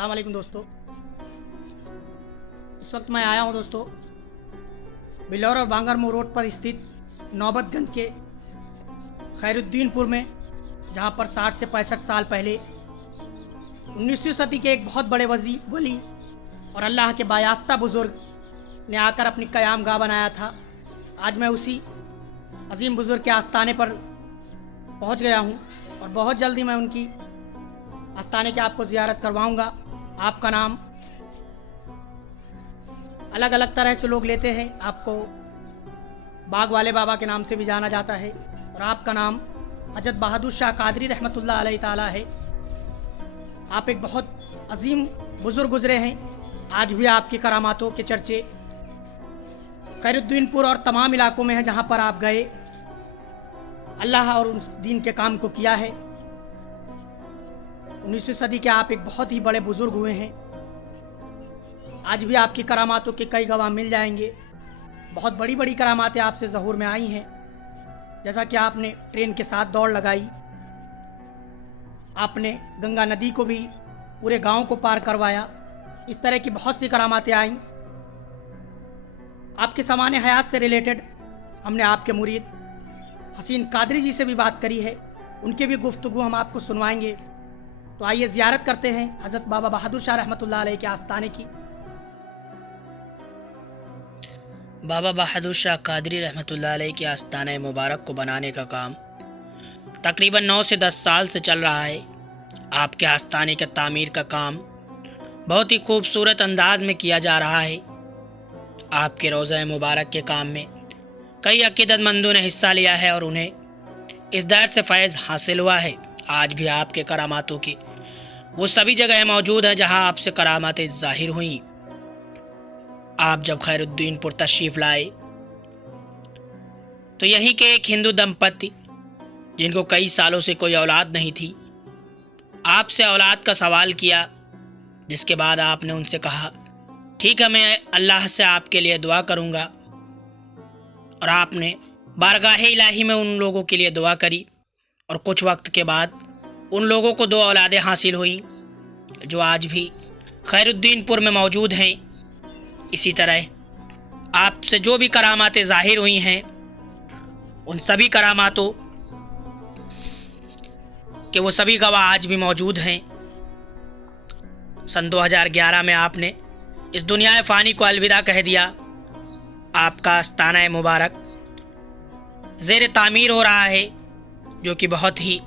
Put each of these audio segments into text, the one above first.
अस्सलाम वालेकुम दोस्तों। इस वक्त मैं आया हूं दोस्तों बिलौर और बांगरमऊ रोड पर स्थित नौबतगंज के खैरुद्दीनपुर में, जहां पर 60 से 65 साल पहले 19वीं सदी के एक बहुत बड़े वली और अल्लाह के बायाफ्ता बुज़ुर्ग ने आकर अपनी क़याम गाह बनाया था। आज मैं उसी अजीम बुज़ुर्ग के आस्थाने पर पहुंच गया हूं और बहुत जल्दी मैं उनकी आस्थाने की आपको ज़ियारत करवाऊंगा। आपका नाम अलग अलग तरह से लोग लेते हैं। आपको बाग वाले बाबा के नाम से भी जाना जाता है और आपका नाम हजरत बहादुर शाह कादरी रहमतुल्लाह अलैहि ताला है। आप एक बहुत अजीम बुज़ुर्ग गुजरे हैं। आज भी आपकी करामातों के चर्चे खैरुद्दीनपुर और तमाम इलाकों में हैं जहाँ पर आप गए, अल्लाह और उन दीन के काम को किया है। 19वीं सदी के आप एक बहुत ही बड़े बुज़ुर्ग हुए हैं। आज भी आपकी करामातों के कई गवाह मिल जाएंगे। बहुत बड़ी बड़ी करामातें आपसे ज़हूर में आई हैं, जैसा कि आपने ट्रेन के साथ दौड़ लगाई, आपने गंगा नदी को भी पूरे गांव को पार करवाया। इस तरह की बहुत सी करामातें आईं। आपके ज़माने हयात से रिलेटेड हमने आपके मुरीद हसीन कादरी जी से भी बात करी है, उनके भी गुफ्तगू हम आपको सुनवाएंगे। तो आइए ज़ियारत करते हैं हज़रत बाबा बहादुर शाह रहमतुल्लाह अलैहि के आस्थाने की। बाबा बहादुर शाह कादरी रहमतुल्लाह अलैहि के आस्थाने मुबारक को बनाने का काम तकरीबन 9 से 10 साल से चल रहा है। आपके आस्थाने के तामीर का काम बहुत ही खूबसूरत अंदाज में किया जा रहा है। आपके रोज़ा मुबारक के काम में कई अकीदतमंदों ने हिस्सा लिया है और उन्हें इस दर से फैज़ हासिल हुआ है। आज भी आपके करामातों की वो सभी जगह मौजूद हैं जहां आपसे करामातें ज़ाहिर हुई। आप जब खैरुद्दीनपुर तशरीफ़ लाए तो यहीं के एक हिंदू दंपति जिनको कई सालों से कोई औलाद नहीं थी, आपसे औलाद का सवाल किया, जिसके बाद आपने उनसे कहा ठीक है, मैं अल्लाह से आपके लिए दुआ करूँगा। और आपने बारगाह इलाही में उन लोगों के लिए दुआ करी और कुछ वक्त के बाद उन लोगों को 2 औलादें हासिल हुई जो आज भी खैरुद्दीनपुर में मौजूद हैं। इसी तरह आपसे जो भी करामातें ज़ाहिर हुई हैं, उन सभी करामातों के वो सभी गवाह आज भी मौजूद हैं। सन 2011 में आपने इस दुनिया फ़ानी को अलविदा कह दिया। आपका आस्थाना मुबारक ज़ेर तामीर हो रहा है, जो कि बहुत ही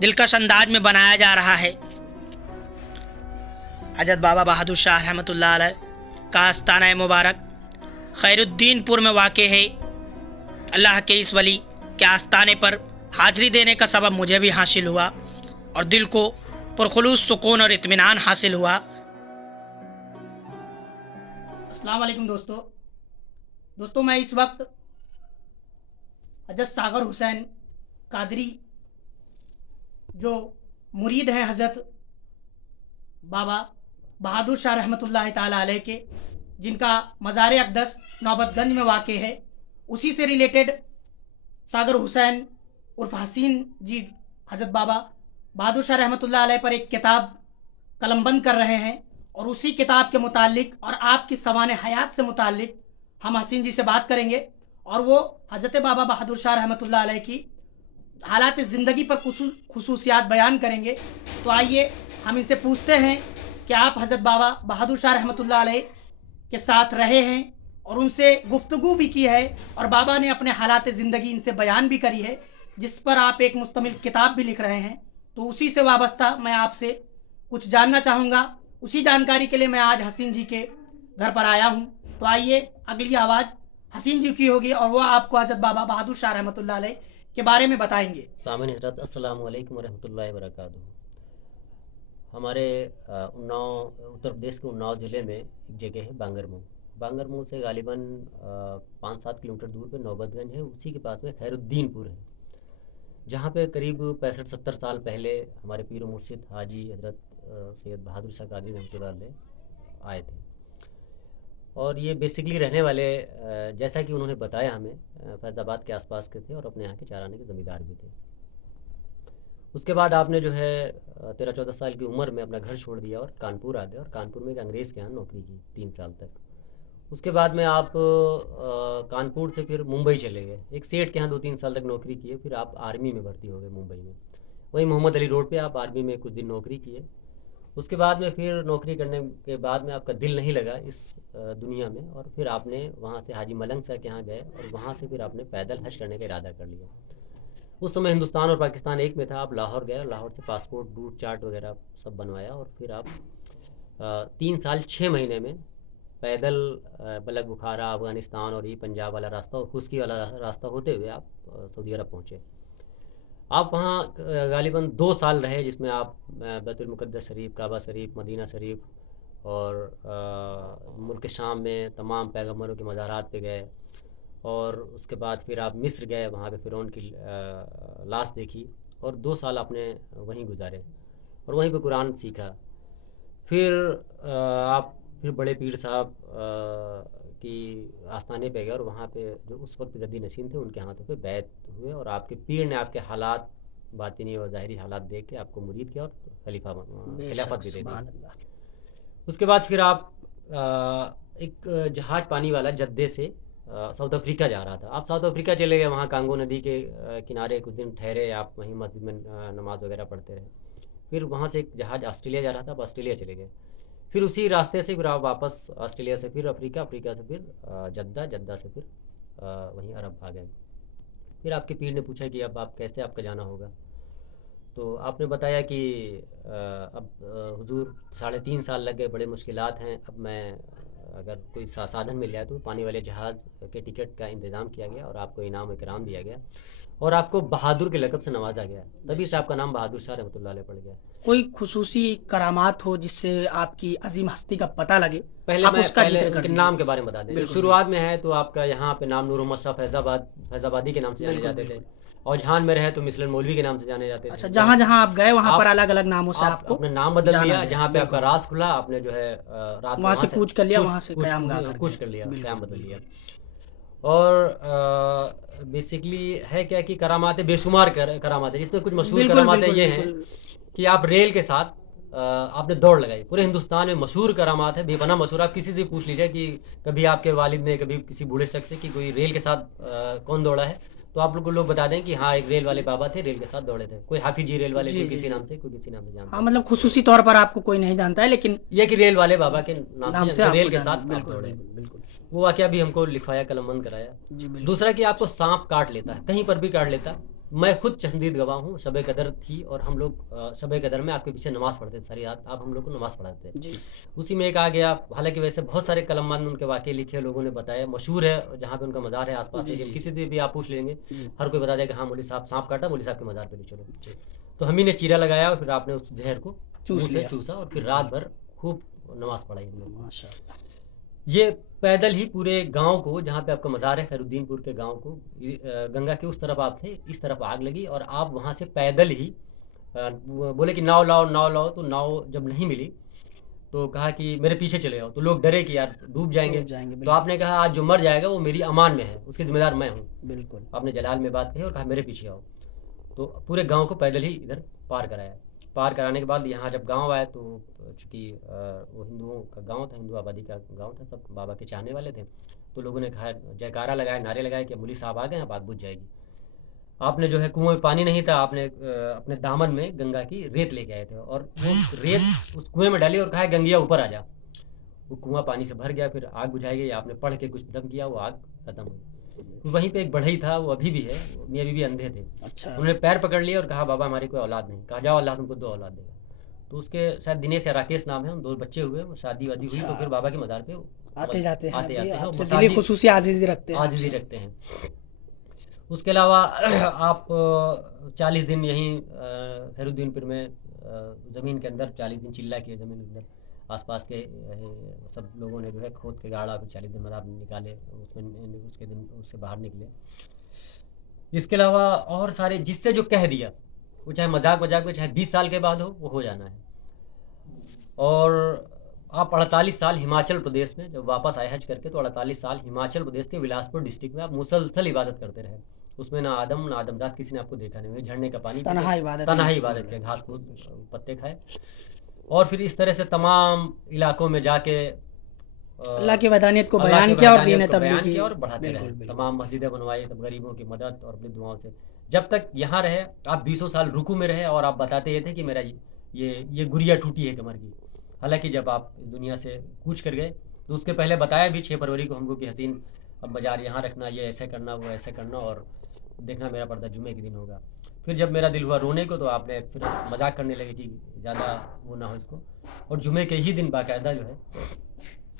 दिलकश अंदाज में बनाया जा रहा है। हज़रत बाबा बहादुर शाह रहमतुल्लाह अलैह का आस्थाना मुबारक खैरुद्दीनपुर में वाक़ है। अल्लाह के इस वली के आस्थाने पर हाज़िरी देने का सबब मुझे भी हासिल हुआ और दिल को पुरखुलूस सुकून और इत्मीनान हासिल हुआ। अस्सलाम वालेकुम दोस्तों, मैं इस वक्त हज़रत सागर हुसैन कादरी जो मुरीद हैं हज़रत बाबा बहादुर शाह रहमतुल्लाह ताला अलैह के, जिनका मज़ार अक़दस नौबतगंज में वाक़ है, उसी से रिलेटेड सागर हुसैन उर्फ हसीन जी हज़रत बाबा बहादुर शाह रहमतुल्लाह अलैह पर एक किताब कलमबंद कर रहे हैं और उसी किताब के मुतालिक और आपकी सवाने हयात से मुतालिक हम हसीन जी से बात करेंगे और वो हज़रत बाबा बहादुर शाह रहमतुल्लाह अलैह की हालात ज़िंदगी पर खुसूसियात बयान करेंगे। तो आइए हम इनसे पूछते हैं कि आप हज़रत बाबा बहादुर शाह रहमतुल्लाह अलैह के साथ रहे हैं और उनसे गुफ्तगू भी की है और बाबा ने अपने हालात ज़िंदगी इनसे बयान भी करी है, जिस पर आप एक मुस्तमिल किताब भी लिख रहे हैं। तो उसी से वाबस्ता मैं आपसे कुछ जानना चाहूँगा। उसी जानकारी के लिए मैं आज हसीन जी के घर पर आया हूँ। तो आइए अगली आवाज़ हसीन जी की होगी और वो आपको हज़रत बाबा बहादुर शाह रहमतुल्लाह अलैह के बारे में बताएंगे। सामन हज़रत अस्सलामु अलैकुम वरहमतुल्लाहि वबरकातुहू। हमारे उन्नाव उत्तर प्रदेश के उन्नाव ज़िले में एक जगह है बांगरमऊ। बांगरमऊ से गालिबन 5-7 किलोमीटर दूर पे नौबतगंज है, उसी के पास में खैरुद्दीनपुर है, जहाँ पे करीब 65-70 साल पहले हमारे पीर मुर्शिद हाजी हज़रत सैयद बहादुर शाह कादरी रहमतुल्लाह अलैह आए थे। और ये बेसिकली रहने वाले जैसा कि उन्होंने बताया हमें फैज़ाबाद के आसपास के थे और अपने यहाँ के चाराने के ज़मींदार भी थे। उसके बाद आपने जो है 13-14 साल की उम्र में अपना घर छोड़ दिया और कानपुर आ गए और कानपुर में एक अंग्रेज़ के यहाँ नौकरी की 3 साल तक। उसके बाद में आप कानपुर से फिर मुंबई चले गए, एक सेठ के यहाँ 2-3 साल तक नौकरी किए, फिर आप आर्मी में भर्ती हो गए मुंबई में। वहीं मोहम्मद अली रोड पे आप आर्मी में कुछ दिन नौकरी किए। उसके बाद में फिर नौकरी करने के बाद में आपका दिल नहीं लगा इस दुनिया में, और फिर आपने वहाँ से हाजी मलंग साहब के यहाँ गए और वहाँ से फिर आपने पैदल हज करने का इरादा कर लिया। उस समय हिंदुस्तान और पाकिस्तान एक में था। आप लाहौर गए और लाहौर से पासपोर्ट, रूट चार्ट वगैरह सब बनवाया और फिर आप 3 साल 6 महीने में पैदल बलक बुखारा, अफ़गानिस्तान और ये पंजाब वाला रास्ता और खुश्की वाला रास्ता होते हुए आप सऊदी अरब पहुँचे। आप वहाँ गालिबन 2 साल रहे, जिसमें आप बैतुल मुक़द्दस शरीफ, काबा शरीफ, मदीना शरीफ और मुल्क शाम में तमाम पैगम्बरों के मज़ारात पे गए। और उसके बाद फिर आप मिस्र गए, वहाँ पे फ़िरौन की लाश देखी और 2 साल आपने वहीं गुजारे और वहीं पे कुरान सीखा। फिर आप फिर बड़े पीर साहब की आस्थाने पे गए और वहाँ पे जो उस वक्त गद्दी नशीन थे उनके हाथों पे बैत हुए और आपके पीर ने आपके हालात, बातिनी और ज़ाहिरी हालात देख के आपको मुरीद किया और खिलाफत भी दे दी। उसके बाद फिर आप एक जहाज़ पानी वाला जद्दे से साउथ अफ्रीका जा रहा था। आप साउथ अफ्रीका चले गए, वहाँ कांगो नदी के किनारे कुछ दिन ठहरे, आप वहीं मस्जिद में नमाज वगैरह पढ़ते रहे। फिर वहाँ से एक जहाज़ ऑस्ट्रेलिया जा रहा था, आप ऑस्ट्रेलिया चले गए। फिर उसी रास्ते से फिर आप वापस ऑस्ट्रेलिया से फिर अफ्रीका, अफ्रीका से फिर जद्दा, जद्दा से फिर वहीं अरब आ गए। फिर आपके पीर ने पूछा कि अब आप कैसे आपका जाना होगा, तो आपने बताया कि अब हुजूर 3.5 साल लग गए, बड़े मुश्किलात हैं, अब मैं अगर कोई साधन मिल जाए तो पानी वाले जहाज़ के टिकट का इंतज़ाम किया गया और आपको इनाम इकराम दिया गया और आपको बहादुर के लक़ब से नवाजा गया। तभी से आपका नाम बहादुर शाह रहमतुल्लाह अलैह पड़ गया। कोई खुसूसी करामात हो जिससे आपकी अजीम हस्ती का पता लगे, पहले आप मैं उसका पहले जिक्र कर उनके दीजिए। नाम के बारे में बता दें। बिल्कुल, शुरुआत में है तो आपका यहाँ पे नाम नूर मोहम्मद शाह फैज़ाबादी के नाम से जाने बिल्कुल, जाते थे, बिल्कुल। और जहान में रहे तो मिसलन मौलवी के नाम से जाने जाते थे। अच्छा, जहाँ जहाँ आप गए वहाँ आप पर अलग अलग नामों से आप आपको अपने नाम बदल जाना लिया, गया। जहाँ पे आपका बिल्कुल। राज खुला आपने जो है रात वहाँ से कूच कर लिया, वहाँ से कुछ क़याम गा कुछ कर कर लिया, बिल्कुल, क़याम बदल लिया। बिल्कुल। और बेसिकली है क्या कि करामातें बेशुमार करामात है, जिसमें कुछ मशहूर बिल्कुल, करामातें बिल्कुल, ये हैं बिल्कुल। कि आप रेल के साथ आपने दौड़ लगाई। पूरे हिंदुस्तान में मशहूर करामात है, बेपनाह मशहूर। आप किसी से पूछ लीजिए कि कभी आपके वालिद ने, कभी किसी बूढ़े शख्स से कि कोई रेल के साथ कौन दौड़ा है, तो आप लोग बता दें कि हाँ, एक रेल वाले बाबा थे, रेल के साथ दौड़े थे। कोई हाफिज जी रेल वाले, जी, कोई जी, किसी जी। नाम से, कोई किसी नाम से जानता हाँ, है। मतलब खुसूसी तौर पर आपको कोई नहीं जानता है, लेकिन ये कि रेल वाले बाबा के नाम नाम से से आपको रेल के जाना साथ है। आप बिल्कुल, दौड़े। बिल्कुल, बिल्कुल। वो वाक़या भी हमको लिखवाया, कलमबंद कराया। जी, बिल्कुल। दूसरा कि आपको सांप काट लेता है, कहीं पर भी काट लेता। मैं खुद चश्मदीद गवाह हूँ। शब कदर थी और हम लोग शब कदर में आपके पीछे नमाज़ पढ़ते थे सारी रात, आप हम लोग को नमाज़ पढ़ाते थे। जी। उसी में एक आ गया। हालांकि वैसे बहुत सारे कलमबंद उनके वाक़े लिखे, लोगों ने बताया, मशहूर है जहाँ पे उनका मज़ार है आसपास जी, एरिया, जी। किसी से भी आप पूछ लेंगे, जी। हर कोई बता देगा हाँ मौलवी साहब सांप काटा, मौलवी साहब के मज़ार पे ले चलो। तो हम ही ने चीरा लगाया और फिर आपने उस जहर को चूस मुँह से लिया। चूसा और फिर रात भर खूब नमाज़ पढ़ाई हम लोग। माशाअल्लाह। ये पैदल ही पूरे गांव को, जहाँ पे आपका मज़ार है खैरुद्दीनपुर के गांव को, गंगा के उस तरफ आप थे, इस तरफ आग लगी और आप वहाँ से पैदल ही बोले कि नाव लाओ, नाव लाओ। तो नाव जब नहीं मिली तो कहा कि मेरे पीछे चले आओ। तो लोग डरे कि यार डूब जाएंगे। डूब जाएंगे, तो बिल्कुल। आपने कहा आज जो मर जाएगा वो मेरी अमान में है, उसकी जिम्मेदार मैं हूँ। बिल्कुल। आपने जलाल में बात कही और कहा मेरे पीछे आओ। तो पूरे गांव को पैदल ही इधर पार कराया। पार कराने के बाद यहाँ जब गांव आए तो चूँकि वो हिंदुओं का गांव था, हिंदू आबादी का गांव था, सब बाबा के चाहने वाले थे, तो लोगों ने कहा, जयकारा लगाए, नारे लगाए कि मौलवी साहब आ गए, अब आग बुझ जाएगी। आपने जो है कुएं में पानी नहीं था, आपने अपने दामन में गंगा की रेत लेके आए थे और वो रेत उस कुएं में डाली और कहा गंगिया ऊपर आ जा। वो कुआं पानी से भर गया, फिर आग बुझाई गई। आपने पढ़ के कुछ दम किया, वो आग खत्म हुई। वहीं पे एक बढ़ई था, वो अभी भी है, मियाँ बीवी अंधे थे। अच्छा। उन्होंने पैर पकड़ लिया और कहा बाबा हमारी कोई औलाद नहीं। कहा जाओ अल्लाह तुमको 2 औलाद देगा। तो उसके शायद दिनेश या राकेश नाम है, उन 2 बच्चे हुए, वो शादी वादी हुई। अच्छा। तो फिर बाबा के मज़ार पे आते जाते हैं, आते जाते हैं, आपसे मसाजिद दिली खुसूसी आजीज़ी रखते हैं, आजिज़ी आपसे। रखते हैं। उसके अलावा आप 40 दिन यहीं खैरुद्दीनपुर में ज़मीन के अंदर 40 दिन चिल्ला किए, ज़मीन के अंदर आसपास के सब लोगों ने जो है खोद के गाड़ा, फिर 40 दिन बाद आप निकाले, उसमें उसके दिन उससे बाहर निकले। इसके अलावा और सारे जिससे जो कह दिया, वो चाहे मजाक मजाक में, चाहे 20 साल के बाद हो, वो जाना है। और आप 48 साल हिमाचल प्रदेश में जब वापस आए हज करके, तो 48 साल हिमाचल प्रदेश के बिलासपुर डिस्ट्रिक्ट में आप मुसलसल इबादत करते रहे। उसमें ना आदम ना आदमजात किसी ने आपको देखा नहीं, झरने का पानी तन्हा इबादत तन्हा में इबादत किया, घास फूस पत्ते खाए। और फिर इस तरह से तमाम इलाकों में जाके अल्लाह की वहदानियत को अल्लाह बयान की किया और वहदानियत दीन को बयान तबलीगी किया और बढ़ाते बिल्कुल रहे। बिल्कुल। तमाम मस्जिदें बनवाई, तब गरीबों की मदद और अपनी दुआओं से। जब तक यहाँ रहे, आप 20 साल रुकू में रहे और आप बताते ये थे कि मेरा ये गुड़िया टूटी है कमर की। हालांकि जब आप इस दुनिया से कूच कर गए तो उसके पहले बताया भी 6 फरवरी को हमको कि हसीन अब बाजार यहाँ रखना, ये ऐसे करना, वो ऐसे करना, और देखना मेरा पर्दा जुमे के दिन होगा। फिर जब मेरा दिल हुआ रोने को तो आपने फिर मजाक करने लगे कि ज़्यादा वो ना हो इसको, और जुमे के ही दिन बाकायदा जो है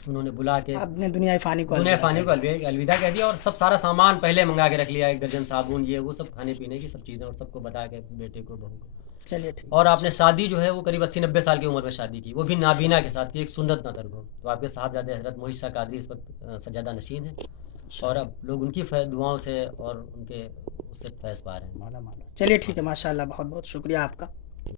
उन्होंने बुला के आपने दुनिया फ़ानी को अलविदा कह दिया, और सब सारा सामान पहले मंगा के रख लिया, 1 दर्जन साबुन, ये वो सब खाने पीने की सब चीज़ें, और सबको बता के बेटे को, बहू को। चलिए ठीक। और आपने शादी जो है वो करीब 80-90 साल की उम्र में शादी की, वो भी नाबीना के साथ की, एक सुन्नत ना तर्क हो। तो आपके साहबजादे हज़रत मोहित शाह कादरी इस वक्त सज्जादा नशीन है, और अब लोग उनकी दुआओं से और उनके उससे फैज़ पा रहे हैं। चलिए ठीक है, माशाअल्लाह, बहुत बहुत शुक्रिया आपका।